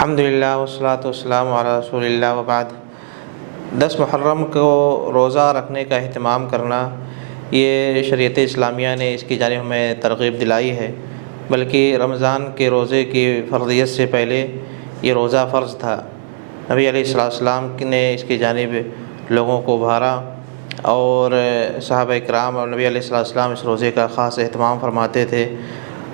الحمدللہ والصلاۃ والسلام علی رسول اللہ وبعد۔ 10 محرم کو روزہ رکھنے کا اہتمام کرنا، یہ شریعت اسلامیہ نے اس کی جانب ہمیں ترغیب دلائی ہے، بلکہ رمضان کے روزے کی فرضیت سے پہلے یہ روزہ فرض تھا۔ نبی علیہ السلام نے اس کی جانب لوگوں کو ابھارا اور صحابہ کرام اور نبی علیہ السلام اس روزے کا خاص اہتمام فرماتے تھے۔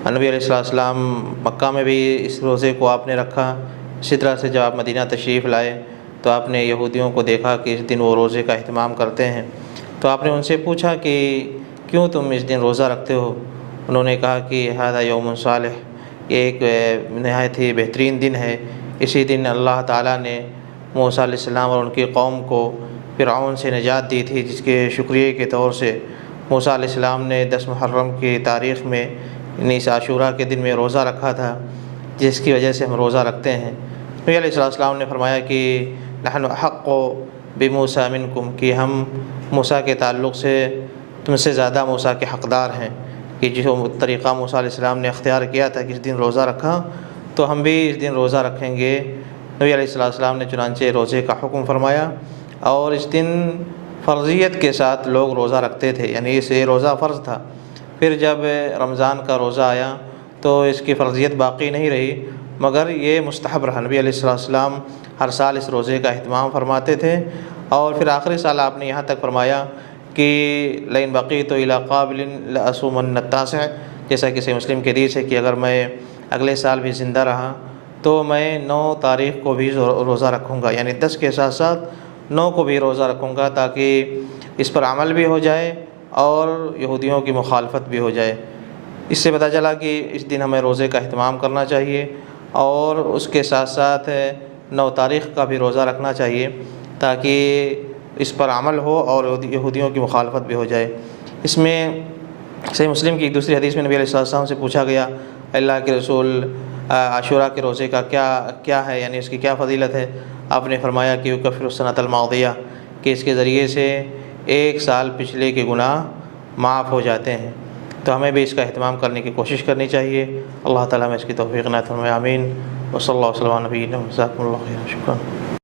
نبی علیہ السلام مکہ میں بھی اس روزے کو آپ نے رکھا۔ اسی طرح سے جب آپ مدینہ تشریف لائے تو آپ نے یہودیوں کو دیکھا کہ اس دن وہ روزے کا اہتمام کرتے ہیں، تو آپ نے ان سے پوچھا کہ کیوں تم اس دن روزہ رکھتے ہو؟ انہوں نے کہا کہ ھذا یوم صالح، یہ ایک نہایت ہی بہترین دن ہے۔ اسی دن اللہ تعالیٰ نے موسیٰ علیہ السلام اور ان کی قوم کو فرعون سے نجات دی تھی، جس کے شکریہ کے طور سے موسیٰ علیہ السلام نے 10 محرم کی تاریخ میں اس عاشوراء کے دن میں روزہ رکھا تھا، جس کی وجہ سے ہم روزہ رکھتے ہیں۔ نبی علیہ السلام نے فرمایا کہ نحن احق بموسیٰ منکم، کہ ہم موسیٰ کے تعلق سے تم سے زیادہ موسیٰ کے حقدار ہیں، کہ جو طریقہ موسیٰ علیہ السلام نے اختیار کیا تھا کہ اس دن روزہ رکھا، تو ہم بھی اس دن روزہ رکھیں گے۔ نبی علیہ السلام نے چنانچہ روزے کا حکم فرمایا، اور اس دن فرضیت کے ساتھ لوگ روزہ رکھتے تھے، یعنی اسے روزہ فرض تھا۔ پھر جب رمضان کا روزہ آیا تو اس کی فرضیت باقی نہیں رہی، مگر یہ مستحب رہا۔ نبی علیہ السلام ہر سال اس روزے کا اہتمام فرماتے تھے، اور پھر آخری سال آپ نے یہاں تک فرمایا کہ لئن بقیت الی قابل لأصومن التاسع، جیسا کہ صحیح مسلم کی حدیث ہے کہ اگر میں اگلے سال بھی زندہ رہا تو میں 9 تاریخ کو بھی روزہ رکھوں گا، یعنی 10 کے ساتھ ساتھ 9 کو بھی روزہ رکھوں گا، تاکہ اس پر عمل بھی ہو جائے اور یہودیوں کی مخالفت بھی ہو جائے۔ اس سے پتہ چلا کہ اس دن ہمیں روزے کا اہتمام کرنا چاہیے، اور اس کے ساتھ ساتھ 9 تاریخ کا بھی روزہ رکھنا چاہیے، تاکہ اس پر عمل ہو اور یہودیوں کی مخالفت بھی ہو جائے۔ اس میں صحیح مسلم کی ایک دوسری حدیث میں نبی علیہ السلام سے پوچھا گیا، اللہ کے رسول عاشوراء کے روزے کا کیا ہے، یعنی اس کی کیا فضیلت ہے؟ آپ نے فرمایا کہ یکفر السنۃ الماضیہ، کہ اس کے ذریعے سے 1 سال پچھلے کے گناہ معاف ہو جاتے ہیں۔ تو ہمیں بھی اس کا اہتمام کرنے کی کوشش کرنی چاہیے۔ اللہ تعالیٰ میں اس کی توفیق عنایت فرمائے، آمین۔ وصلی اللہ وسلم علی نبینا، جزاکم اللہ خیرا، شکرا۔